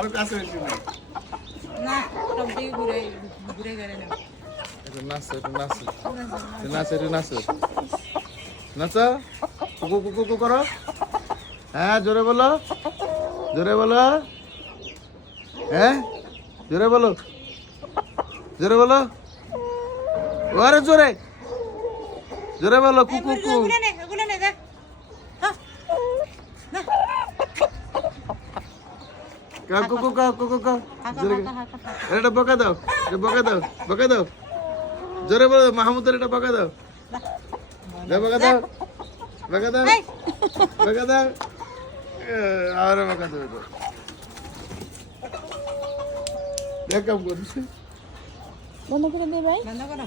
আরো কাছে এসে না না সব দিকে ঘুরে ঘুরে গেলে না একটু নাচো একটু নাচো নাচো একটু নাচো নাচো কুকু কুকু কুকু করো হ্যাঁ জোরে বলো জোরে বলো হ্যাঁ জোরে বলো জোরে বলো আরে জোরে জোরে বলো কুকু কুকু ওগুলো নে দেখ কাউ কুকু কাউ কুকু কাউ জোরে এটা বকা দাও এটা বকা দাও বকা দাও জোরে বলো মাহমুদের এটা বকা দাও বকা দাও বকা দাও বকা দাও আর বকা দাও দেখ কাম করছিস বন্ধ করে দে ভাই বন্ধ করো